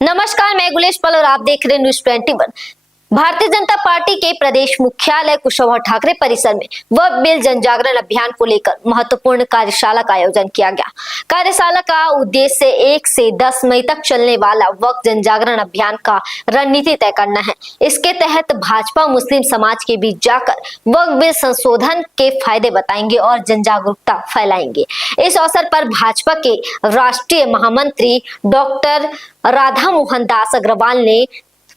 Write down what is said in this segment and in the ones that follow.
नमस्कार, मैं गुलेश पल और आप देख रहे हैं न्यूज़ 21। भारतीय जनता पार्टी के प्रदेश मुख्यालय कुशवाहा ठाकरे परिसर में वक्फ बिल जन जागरण अभियान को लेकर महत्वपूर्ण कार्यशाला का आयोजन किया गया। कार्यशाला का उद्देश्य 1 से 10 मई तक चलने वाला वक्फ जन जागरण अभियान का रणनीति तय करना है। इसके तहत भाजपा मुस्लिम समाज के बीच जाकर वक्फ बिल संशोधन के फायदे बताएंगे और जन जागरूकता फैलाएंगे। इस अवसर पर भाजपा के राष्ट्रीय महामंत्री डॉक्टर राधा मोहन दास अग्रवाल ने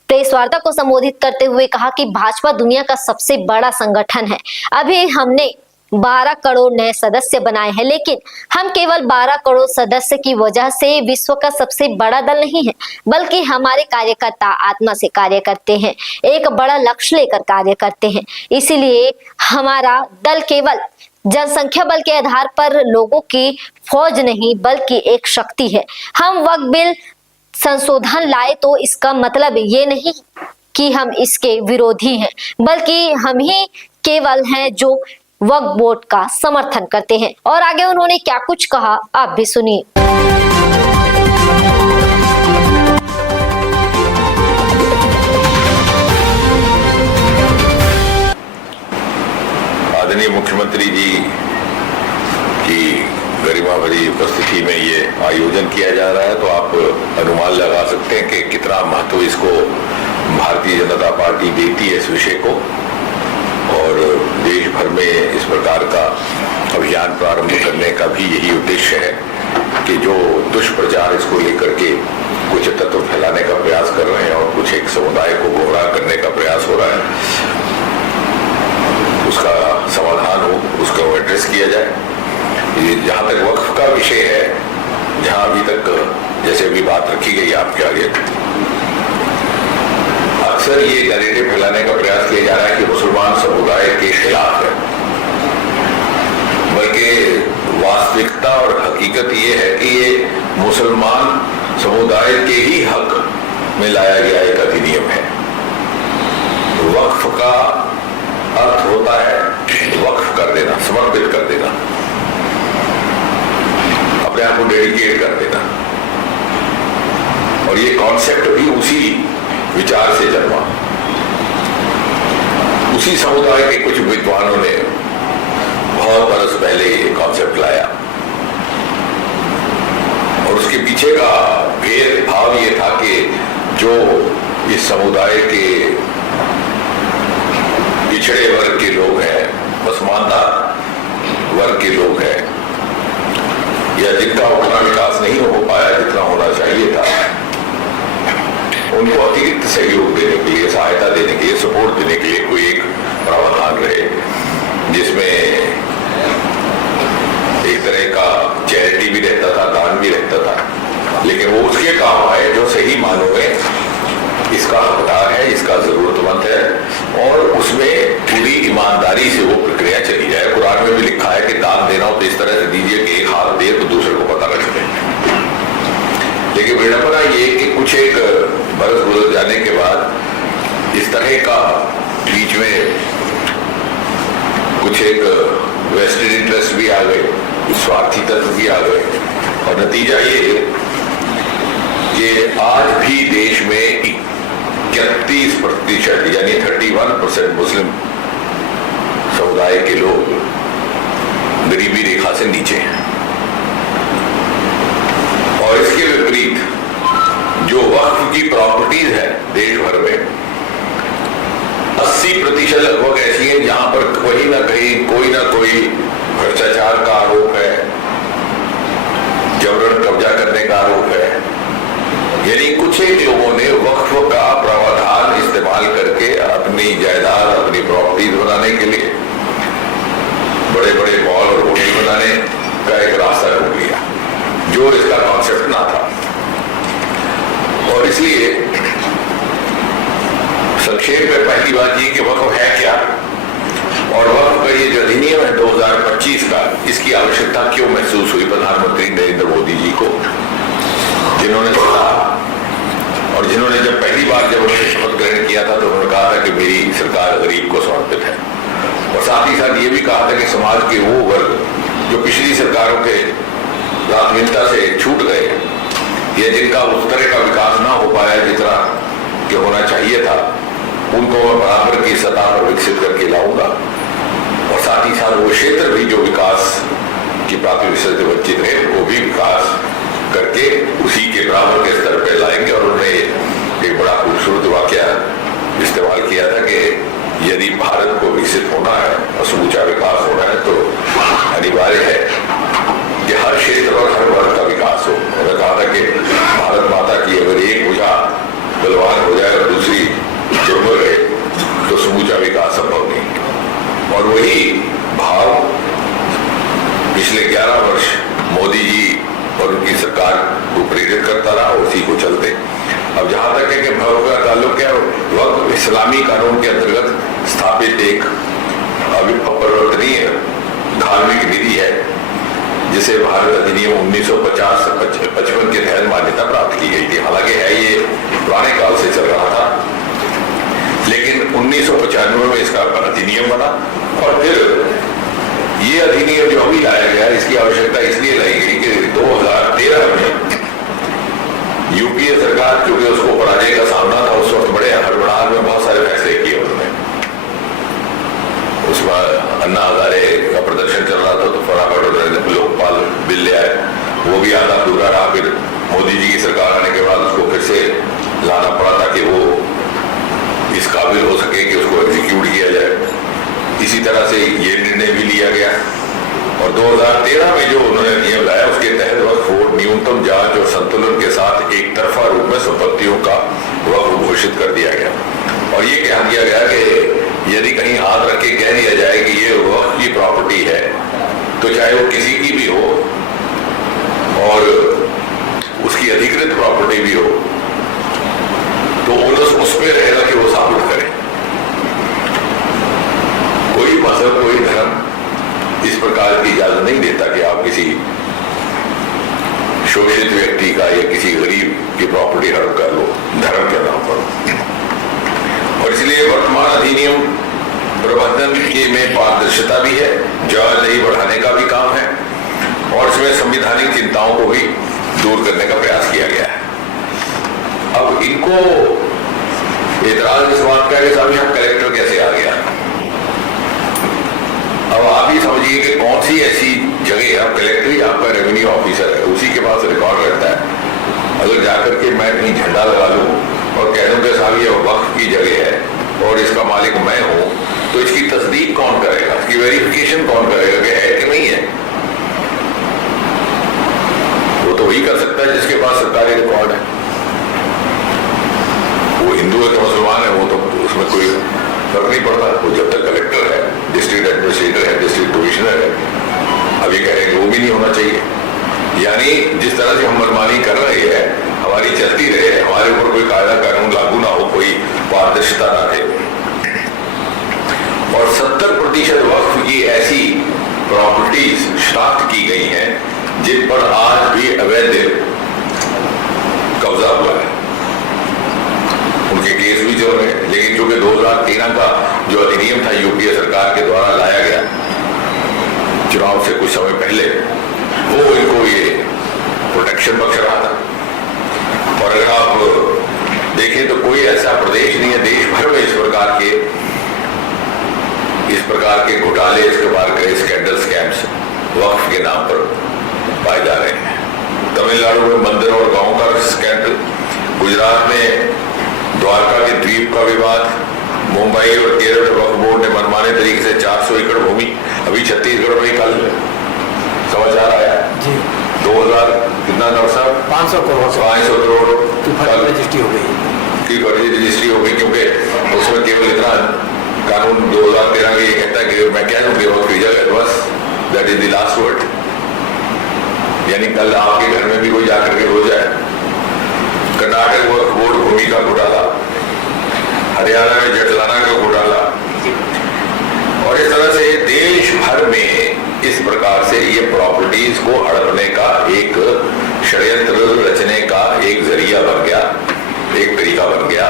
प्रेस वार्ता को संबोधित करते हुए कहा कि भाजपा दुनिया का सबसे बड़ा संगठन है। अभी हमने 12 करोड़ नए सदस्य बनाए हैं, लेकिन हम केवल 12 करोड़ सदस्य की वजह से विश्व का सबसे बड़ा दल नहीं है, बल्कि हमारे कार्यकर्ता आत्मा से कार्य करते हैं, एक बड़ा लक्ष्य लेकर कार्य करते हैं। इसीलिए हमारा दल केवल जनसंख्या बल के आधार पर लोगों की फौज नहीं, बल्कि एक शक्ति है। हम वक्फ बिल संशोधन लाए तो इसका मतलब ये नहीं कि हम इसके विरोधी हैं, बल्कि हम ही केवल हैं जो वक्फ बोर्ड का समर्थन करते हैं। और आगे उन्होंने क्या कुछ कहा, आप भी सुनिए। आदरणीय मुख्यमंत्री जी की गरिमा भरी उपस्थिति में ये आयोजन किया जा रहा है, तो आप अनुमान लगा सकते हैं कि कितना महत्व इसको भारतीय जनता पार्टी देती है इस विषय को। और देश भर में इस प्रकार का अभियान प्रारंभ करने का भी यही उद्देश्य है कि जो दुष्प्रचार इसको लेकर के कुछ तत्व फैलाने का प्रयास कर रहे हैं और कुछ एक समुदाय को गुमराह करने का प्रयास हो रहा है, उसका समाधान हो, उसका एड्रेस किया जाए। जहाँ तक वक्फ का विषय है, जहाँ अभी तक जैसे अभी बात रखी गई आपके आगे, अक्सर ये नैरेटिव फैलाने का प्रयास किया जा रहा है कि मुसलमान समुदाय के खिलाफ है, बल्कि वास्तविकता और हकीकत ये है कि ये मुसलमान समुदाय के ही हक में लाया गया एक अधिनियम है। वक्फ का अर्थ होता है वक्फ कर देना, समर्पित कर देना, अपने आप को डेडिकेट कर देना। और ये कॉन्सेप्ट भी उसी विचार से जन्मा। उसी समुदाय के कुछ विद्वानों ने बहुत बरस पहले ये कॉन्सेप्ट लाया और उसके पीछे का भेद भाव ये था कि जो इस समुदाय के पिछड़े वर्ग के लोग हैं, पसमानदा वर्ग के लोग हैं, या जिनका उतना विकास नहीं हो पाया जितना होना चाहिए था, उनको अतिरिक्त सहयोग देने के लिए, सहायता देने के लिए, सपोर्ट देने के लिए कोई एक प्रावधान रहे, जिसमें एक तरह का चैरिटी भी रहता था, दान भी रहता था, लेकिन वो उसके काम आए जो सही मानों में इसका हकदार है, इसका जरूरतमंद है, और उसमें पूरी ईमानदारी से वो प्रक्रिया चली जाए। कुरान में भी लिखा है कि दान देना हो तो इस तरह से दीजिए कि एक हाथ दे तो दूसरे को पता रख दे। लेकिन विडंबना ये कि कुछ एक बरस गुजर जाने के बाद इस तरह का बीच में कुछ एक वेस्टेड इंटरेस्ट भी आ गए, कुछ स्वार्थी तत्व भी आ गए, और नतीजा ये कि आज भी देश में 31% यानी 31% मुस्लिम समुदाय के लोग गरीबी रेखा से नीचे हैं। और इसके विपरीत जो वक्फ की प्रॉपर्टीज है देश भर में 80% लगभग ऐसी है जहां पर कहीं ना कहीं कोई ना कोई भ्रष्टाचार का आरोप है, जबरन कब्जा करने का आरोप है। यानी कुछ एक लोगों ने वक्फ का प्रावधान इस्तेमाल करके अपनी जायदाद, अपनी प्रॉपर्टीज बनाने के लिए बड़े बड़े मॉल और होटल बनाने का एक रास्ता ढूंढ लिया, जो इसका कॉन्सेप्ट ना था। और इसलिए संक्षेप में पहली बात ये कि वक्फ है क्या, और वक्फ का ये जो अधिनियम है 2025 का, इसकी आवश्यकता क्यों महसूस हुई प्रधानमंत्री नरेंद्र मोदी जी को, जिन्होंने और जिन्होंने जब पहली बार जब उन्होंने शपथ ग्रहण किया था तो उन्होंने कहा था कि मेरी सरकार गरीब को समर्पित है, और साथ ही साथ ये भी कहा था कि समाज के वो वर्ग जो पिछली सरकारों के प्राथमिकता से छूट गए या जिनका उस तरह का विकास ना हो पाया की सतह पर विकसित करके लाऊंगा और साथ ही साथ वो क्षेत्र भी जो विकास की प्राथमिकता से वंचित है वो भी विकास करके उसी के बराबर के स्तर पर लाएंगे। और उन्होंने एक बड़ा खूबसूरत वाकया इस्तेमाल किया था कि यदि भारत को विकसित होना है और समूचा विकास होना है तो अनिवार्य है कि हर क्षेत्र और हर वर्ग का विकास हो। उन्होंने कहा था कि भारत माता की अगर एक भुजा बलवान हो जाए और दूसरी दुर्बल रहे तो समूचा विकास संभव नहीं। और वही भाव पिछले 11 वर्ष मोदी जी और उनकी सरकार को प्रेरित करता रहा, उसी को चलते अब जहां तक है कि वक्फ का ताल्लुक है, वक्फ इस्लामी कानून के अंतर्गत स्थापित एक अपरिवर्तनीय धार्मिक निधि है जिसे भारत अधिनियम 1955 के तहत मान्यता प्राप्त की गई थी। हालांकि है ये पुराने काल से चल रहा था, लेकिन 1995 में इसका अधिनियम बना और फिर ये अधिनियम जो अभी लाया गया इसकी आवश्यकता इसलिए लाई गई कि 2013 में यूपीए सरकार, क्योंकि उसको पराजय का सामना था, उस वक्त बड़े हड़बड़ाहट में बहुत सारे फैसले किए उन्होंने। उसमें अन्ना हजारे का प्रदर्शन चल रहा था तो फटाफट उन्होंने लोकपाल बिल ले आए, वो भी आधा अधूरा रहा। फिर मोदी जी की सरकार आने के बाद उसको फिर से लाना पड़ा ताकि वो इस काबिल हो सके कि उसको एग्जीक्यूट किया जाए। इसी तरह से ये निर्णय भी लिया गया और 2013 में जो उन्होंने नियम लाया उसके तहत वक्फ बोर्ड न्यूनतम जांच और संतुलन के साथ एक तरफा रूप में संपत्तियों का वक्फ घोषित कर दिया गया। और ये कहा दिया गया कि यदि कहीं हाथ रख के कह दिया जाए कि ये वक्फ की प्रॉपर्टी है तो चाहे वो किसी की भी हो और उसकी अधिकृत प्रॉपर्टी भी हो तो उस पर रहेगा कि वो साबित करे। कोई मजहब कोई धर्म इस प्रकार की इजाजत नहीं देता कि आप किसी शोषित व्यक्ति का या किसी गरीब की प्रॉपर्टी हड़प कर लो धर्म के नाम पर। और इसलिए वर्तमान अधिनियम प्रबंधन के में पारदर्शिता भी है, जवाबदेही बढ़ाने का भी काम है और इसमें संवैधानिक चिंताओं को भी दूर करने का प्रयास किया गया है। अब इनको एतराज इस बात का है कि साहब यहाँ कलेक्टर कैसे आ गया। अब आप ही समझिए कि कौन सी ऐसी जगह है, अब कलेक्टर ही आपका रेवेन्यू ऑफिसर है, उसी के पास रिकॉर्ड रहता है। अगर जाकर के मैं कहीं झंडा लगा लूं और कह दूं कि साहब ये वक्फ की जगह है और इसका मालिक मैं हूं तो इसकी तस्दीक कौन करेगा, इसकी वेरिफिकेशन कौन करेगा कि है कि नहीं है। वो तो वही कर सकता है जिसके पास सरकारी रिकॉर्ड है। वो हिंदू है तो मुसलमान है, वो तो उसमें कोई फर्क नहीं पड़ता। वो जब तक कलेक्टर है, डिस्ट्रिक्ट एडमिनिस्ट्रेटर है, डिस्ट्रिक्ट कमिश्नर है, अभी कह रहे हैं वो भी नहीं होना चाहिए। यानी जिस तरह से हम मनमानी कर रहे हैं हमारी चलती रहे, हमारे ऊपर कोई कायदा कानून लागू ना हो, कोई पारदर्शिता ना रहे। और 70% वक्फ की ऐसी प्रॉपर्टीज शनाख्त की गई हैं जिन पर आज भी अवैध कब्जा हुआ है, उनके केस भी चल रहे हैं। लेकिन चूंकि 2013 का जो अधिनियम था यूपीए सरकार के द्वारा लाया गया चुनाव से कुछ समय पहले, वो इनको ये प्रोटेक्शन बख्श रहा था। और अगर आप देखें तो कोई ऐसा प्रदेश नहीं है देश भर में इस प्रकार के घोटाले, इसके बार के स्कैंडल स्कैम्स वक्फ के नाम पर पाए जा रहे हैं। तमिलनाडु में मंदिर और गांव का स्कैंडल, गुजरात में द्वारका के द्वीप का विवाद, मुंबई और केरल वक्फ बोर्ड ने मनमाने तरीके से 400 एकड़ भूमि अभी छत्तीसगढ़ में ही कल समाचार आया जी 2000 कितना डॉक्टर साहब 500 करोड़ की रजिस्ट्री हो गई क्योंकि उसमें केवल इतना कानून 2013 में ये कहता है कि मैं कह दूं कि वक्त की जगह बस that is the last word. यानी कल आपके घर में भी कोई जाकर के हो जाए। कर्नाटक वक्फ बोर्ड भूमि का घोटाला, हरियाणा में जटलाना का घोटाला, और इस तरह से देश भर में इस प्रकार से ये प्रॉपर्टीज को हड़पने का एक षड्यंत्र रचने का एक जरिया बन गया, एक तरीका बन गया।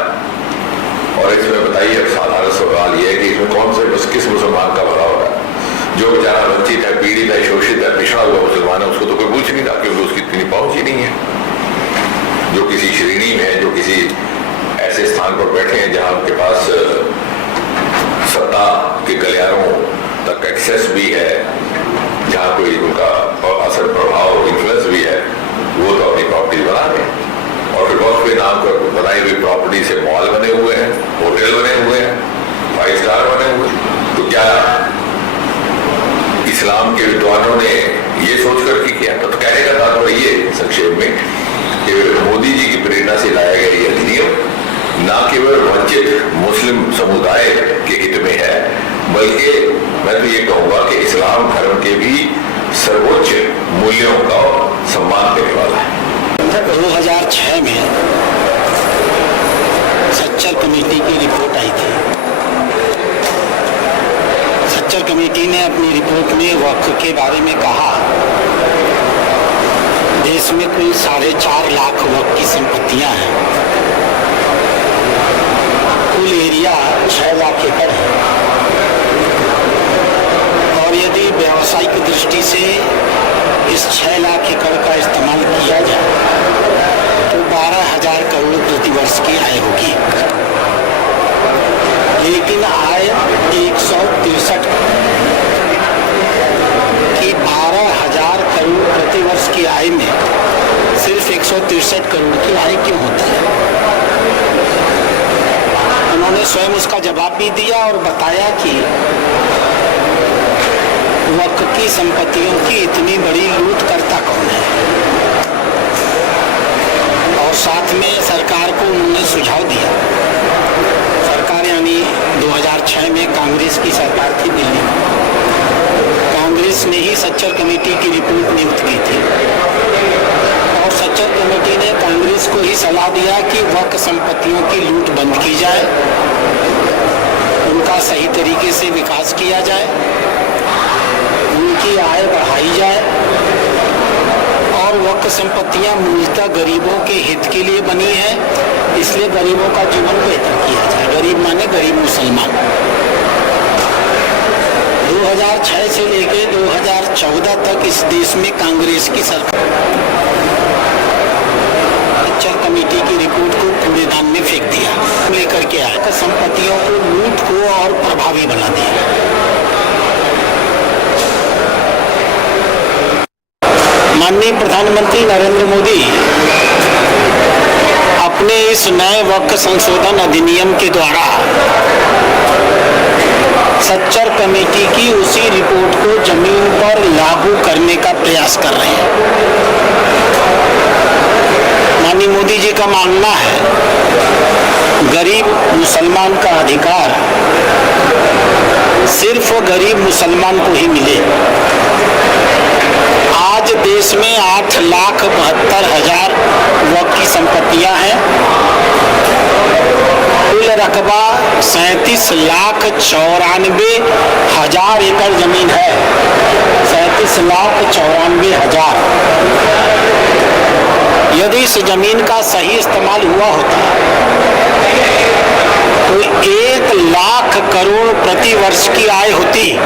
और इसमें बताइए अब साधारण सवाल ये है कि इसमें कौन से बस किस मुसलमान का भला हो रहा है। जो बेचारा वंचित है, पीड़ित है, शोषित है, पिछड़ा हुआ मुसलमान है, उसको तो कोई पूछ नहीं रहा क्योंकि उसकी इतनी पहुंच ही नहीं है। जो किसी श्रेणी में है, जो किसी ऐसे स्थान पर बैठे हैं जहां उनके पास सत्ता के गलियारों तक एक्सेस भी है, जहाँ कोई उनका असर प्रभाव इन्फ्लुएंस भी है, वो तो अपनी प्रॉपर्टी बना दें। और फिर वक्त के नाम पर बनाई हुई प्रॉपर्टी से मॉल बने हुए हैं, होटल बने हुए हैं, 5 स्टार बने हुए हैं। तो क्या इस्लाम के विद्वानों ने ये सोचकर की किया? तो कहने का तात्पर्य ये संक्षेप में कि मोदी जी की प्रेरणा से लाया गया ये अधिनियम न केवल वंचित मुस्लिम समुदाय के हित में है, बल्कि मैं तो ये कहूंगा कि इस्लाम धर्म के भी सर्वोच्च मूल्यों का सम्मान देने वाला है। 2006 में सच्चर कमेटी की रिपोर्ट आई थी। सच्चर कमेटी ने अपनी रिपोर्ट में वक्फ के बारे में कहा, देश में कुल 4.5 लाख वक्फ की संपत्तियां हैं, कुल एरिया 6 लाख एकड़ है, और यदि व्यावसायिक दृष्टि से इस 6 लाख एकड़ का इस्तेमाल किया जाए तो 12,000 करोड़ प्रतिवर्ष की आय होगी। लेकिन आय 163 की 12,000 करोड़ प्रतिवर्ष की आय में सिर्फ 163 करोड़ की आय क्यों होती है? उन्होंने स्वयं उसका जवाब भी दिया और बताया कि वक्फ की संपत्तियों की इतनी बड़ी लूट करता कौन है, और साथ में सरकार को उन्होंने सुझाव दिया। सरकार यानी 2006 में कांग्रेस की सरकार थी दिल्ली में, कांग्रेस ने ही सच्चर कमेटी की रिपोर्ट नियुक्त की थी, और सच्चर कमेटी ने कांग्रेस को ही सलाह दिया कि वक्फ संपत्तियों की लूट बंद की जाए, उनका सही तरीके से विकास किया जाए, उनकी आय बढ़ाई जाए, और वक्फ संपत्तियां मूलतः गरीबों के हित के लिए बनी है, इसलिए गरीबों का जीवन बेहतर किया जाए। गरीब माने गरीब मुसलमान। 2006 से लेकर 2014 तक इस देश में कांग्रेस की सरकार सच्चर कमेटी की रिपोर्ट को कूड़ेदान में फेंक दिया, लेकर के आया संपत्तियों को लूट को और प्रभावी बना दिया। माननीय प्रधानमंत्री नरेंद्र मोदी अपने इस नए वक्फ संशोधन अधिनियम के द्वारा सच्चर कमेटी की उसी रिपोर्ट को जमीन पर लागू करने का प्रयास कर रहे हैं। माननीय मोदी जी का मानना है गरीब मुसलमान का अधिकार सिर्फ गरीब मुसलमान को ही मिले। आज देश में 8,72,000 वक्फ की संपत्तियां हैं, कुल रकबा 37,94,000 एकड़ जमीन है। 37,94,000। यदि इस जमीन का सही इस्तेमाल हुआ होता तो 1 लाख करोड़ प्रति वर्ष की आय होती।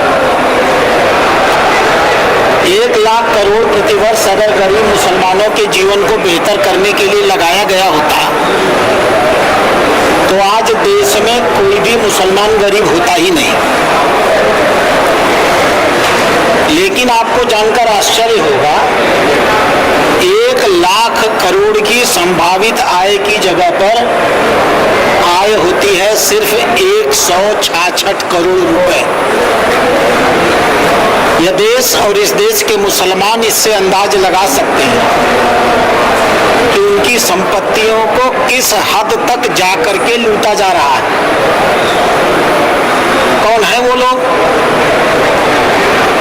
1 लाख करोड़ प्रतिवर्ष अगर गरीब मुसलमानों के जीवन को बेहतर करने के लिए लगाया गया होता तो आज देश में कोई भी मुसलमान गरीब होता ही नहीं। लेकिन आपको जानकर आश्चर्य होगा, 1 लाख करोड़ की संभावित आय की जगह पर आय होती है सिर्फ 166 करोड़ रुपए। यह देश और इस देश के मुसलमान इससे अंदाज लगा सकते हैं कि उनकी संपत्तियों को किस हद तक जाकर के लूटा जा रहा है। कौन है वो लोग?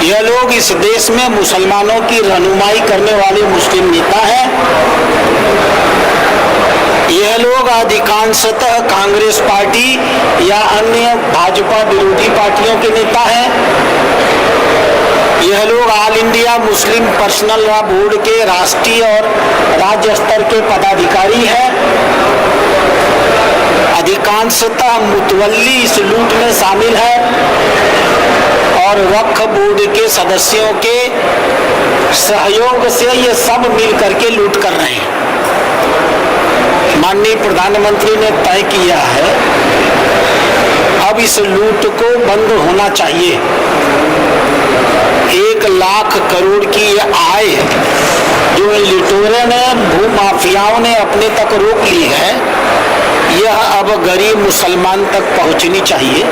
यह लोग इस देश में मुसलमानों की रहनुमाई करने वाले मुस्लिम नेता हैं। यह लोग अधिकांशतः कांग्रेस पार्टी या अन्य भाजपा विरोधी पार्टियों के नेता हैं। यह लोग all India Muslim personal law board के राष्ट्रीय और राज्य स्तर के पदाधिकारी हैं। अधिकांशतः मुतवल्ली इस लूट में शामिल है और वक्फ बोर्ड के सदस्यों के सहयोग से ये सब मिल करके लूट कर रहे हैं। माननीय प्रधानमंत्री ने तय किया है अब इस लूट को बंद होना चाहिए। 1 लाख करोड़ की ये आय जो इन लुटेरों ने, भूमाफियाओं ने अपने तक रोक ली है, यह अब गरीब मुसलमान तक पहुंचनी चाहिए।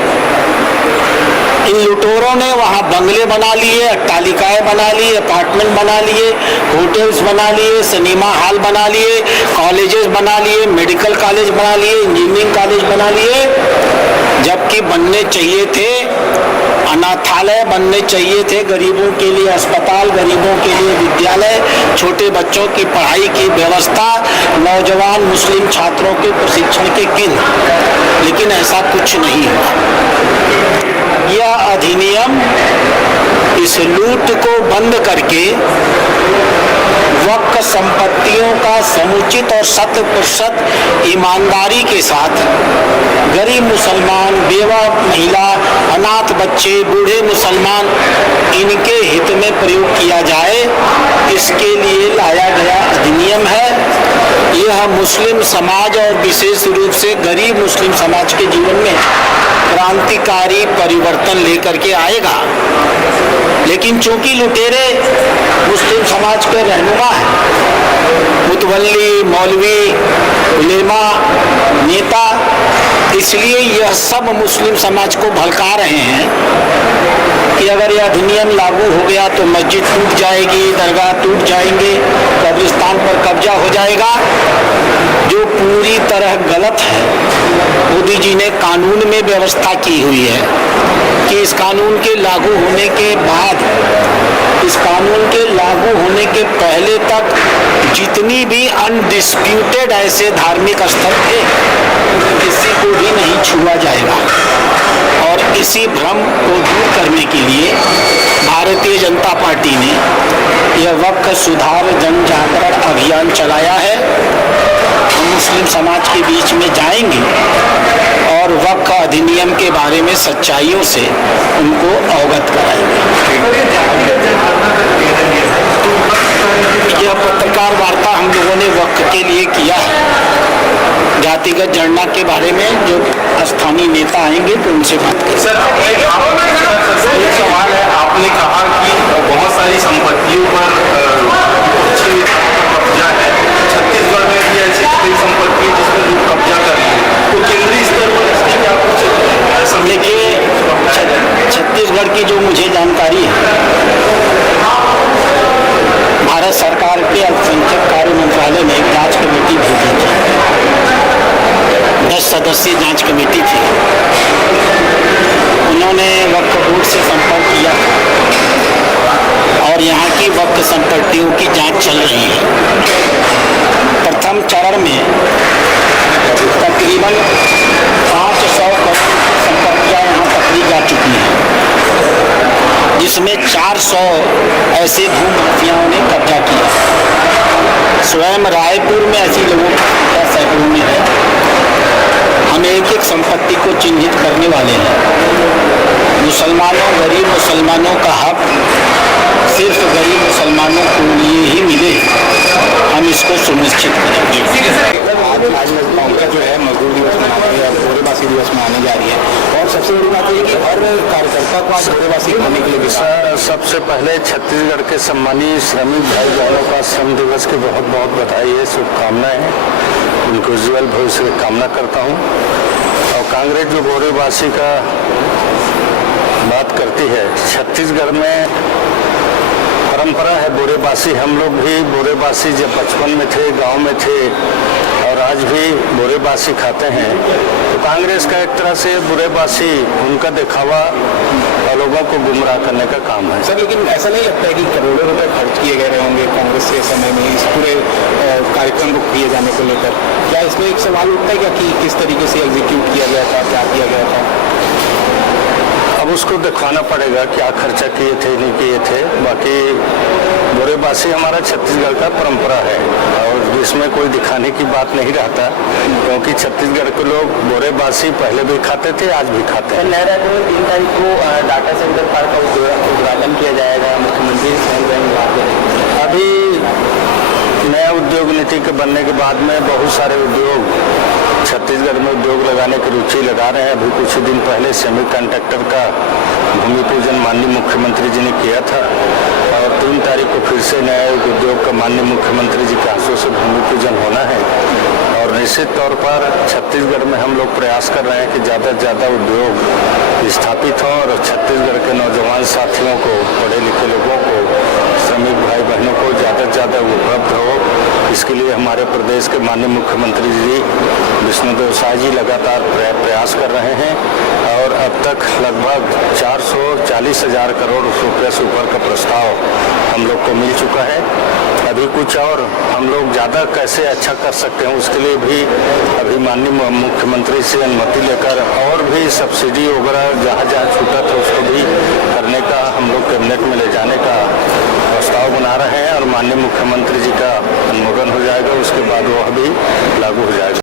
इन लुटेरों ने वहाँ बंगले बना लिए, अट्टालिकाएं बना ली, अपार्टमेंट बना लिए, होटल्स बना लिए, सिनेमा हॉल बना लिए, कॉलेजेस बना लिए, मेडिकल कॉलेज बना लिए, इंजीनियरिंग कॉलेज बना लिए, जबकि बनने चाहिए थे अनाथालय, बनने चाहिए थे गरीबों के लिए अस्पताल, गरीबों के लिए विद्यालय, छोटे बच्चों की पढ़ाई की व्यवस्था, नौजवान मुस्लिम छात्रों के प्रशिक्षण के केंद्र, लेकिन ऐसा कुछ नहीं हुआ। यह अधिनियम इस लूट को बंद करके वक्फ संपत्तियों का समुचित और 100% ईमानदारी के साथ गरीब मुसलमान, बेवा महिला, अनाथ बच्चे, बूढ़े मुसलमान, इनके हित में प्रयोग किया जाए, इसके लिए लाया गया अधिनियम है। यह मुस्लिम समाज और विशेष रूप से गरीब मुस्लिम समाज के जीवन में क्रांतिकारी परिवर्तन लेकर के आएगा। लेकिन चूंकि लुटेरे मुस्लिम समाज के रहनुमा हैं, मुतवल्ली, मौलवी, उलेमा, नेता, इसलिए यह सब मुस्लिम समाज को भड़का रहे हैं कि अगर यह अधिनियम लागू हो गया तो मस्जिद टूट जाएगी, दरगाह टूट जाएंगे, कब्रिस्तान पर कब्जा हो जाएगा, जो पूरी तरह गलत है। मोदी जी ने कानून में व्यवस्था की हुई है कि इस कानून के लागू होने के बाद, इस कानून के लागू होने के पहले तक जितनी भी अनडिस्प्यूटेड ऐसे धार्मिक स्थल थे, किसी को भी नहीं छुआ जाएगा। और इसी भ्रम को दूर करने के लिए भारतीय जनता पार्टी ने यह वक्फ सुधार जन जागरण अभियान चलाया है। हम मुस्लिम समाज के बीच में जाएंगे और वक्फ अधिनियम के बारे में सच्चाइयों से उनको अवगत कराएंगे। यह पत्रकार वार्ता हम लोगों ने वक्फ के लिए किया है। जातिगत जनगणना के बारे में जो स्थानीय नेता आएंगे तो उनसे बात करें। सर, एक सवाल है, आपने कहा कि बहुत सारी संपत्तियों पर कब्जा है। छत्तीसगढ़ में भी ऐसी कई संपत्ति जिस पर लोग कब्जा कर रहे हैं, तो केंद्रीय स्तर पर इसकी क्या कुछ? देखिए, छत्तीसगढ़ की जो मुझे जानकारी है, भारत सरकार के अल्पसंख्यक कार्य मंत्रालय ने एक जांच कमेटी भेजी थी। 10 सदस्यीय जांच कमेटी थी। उन्होंने वक्फ बोर्ड से संपर्क किया और यहाँ की वक्फ संपत्तियों की जांच चल रही है। प्रथम चरण में तकरीबन 500 संपत्तियाँ यहाँ पकड़ी जा चुकी हैं, जिसमें 400 ऐसे भूमाफियाओं ने कब्जा किया। स्वयं रायपुर में ऐसी लोगों की सैकड़ों में है। हम एक एक संपत्ति को चिन्हित करने वाले हैं। मुसलमानों, गरीब मुसलमानों का हक सिर्फ गरीब मुसलमानों को लिए ही मिले, हम इसको सुनिश्चित करेंगे। आज कांग्रेस जो है मजदूर दिवस मनाती है, गोरेबासी दिवस मनाने जा रही है, और सबसे बड़ी बात यह कि हर कार्यकर्ता को आज गोरेबासी करने के लिए सबसे पहले छत्तीसगढ़ के सम्मानीय श्रमिक भाई बहनों का श्रम दिवस की बहुत बहुत बधाई है, शुभकामनाएं हैं। उनको उज्ज्वल भविष्य की कामना करता हूं। और कांग्रेस जो गोरेबासी का बात करती है, छत्तीसगढ़ में परंपरा है बोरेबासी। हम लोग भी बोरेबासी जब बचपन में थे, गांव में थे, और आज भी बोरेबासी खाते हैं। तो कांग्रेस का एक तरह से बोरेबासी उनका दिखावा और लोगों को गुमराह करने का काम है। सर, लेकिन ऐसा नहीं लगता है कि करोड़ों रुपए खर्च किए गए होंगे कांग्रेस के समय में इस पूरे कार्यक्रम को किए जाने को लेकर? क्या इसमें एक सवाल उठता है क्या कि किस तरीके से एग्जीक्यूट किया गया था, क्या किया गया था? अब उसको दिखाना पड़ेगा क्या खर्चा किए थे, नहीं किए थे। बाकी बोरेबासी हमारा छत्तीसगढ़ का परंपरा है और इसमें कोई दिखाने की बात नहीं रहता, क्योंकि छत्तीसगढ़ के लोग बोरेबासी पहले भी खाते थे, आज भी खाते हैं। नया रायपुर में 3 तारीख को डाटा सेंटर पार्क का उद्घाटन किया जाएगा, मुख्यमंत्री अभी नया उद्योग नीति के बनने के बाद में बहुत सारे उद्योग छत्तीसगढ़ में उद्योग लगाने की रुचि लगा रहे हैं। अभी कुछ ही दिन पहले सेमीकंडक्टर का भूमि पूजन माननीय मुख्यमंत्री जी ने किया था और 3 तारीख को फिर से नया उद्योग का माननीय मुख्यमंत्री जी के हाथों से भूमि पूजन होना है। और निश्चित तौर पर छत्तीसगढ़ में हम लोग प्रयास कर रहे हैं कि ज़्यादा से ज़्यादा उद्योग स्थापित हों और छत्तीसगढ़ के नौजवान साथियों को, पढ़े लिखे लोगों को, श्रमिक भाई बहनों को ज़्यादा से ज़्यादा उपलब्ध हो। इसके लिए हमारे प्रदेश के माननीय मुख्यमंत्री जी विष्णुदेव साय जी लगातार प्रयास कर रहे हैं और अब तक लगभग 440,000 करोड़ रुपये से ऊपर का प्रस्ताव हम लोग को मिल चुका है। अभी कुछ और हम लोग ज़्यादा कैसे अच्छा कर सकते हैं उसके लिए भी अभी माननीय मुख्यमंत्री से अनुमति लेकर और भी सब्सिडी वगैरह जहाँ जहाँ छूटा था उसको भी करने का हम लोग कैबिनेट में ले जाने का प्रस्ताव बना रहे हैं और माननीय मुख्यमंत्री जी का अनुमोदन हो जाएगा, उसके बाद वह भी लागू हो जाएगा।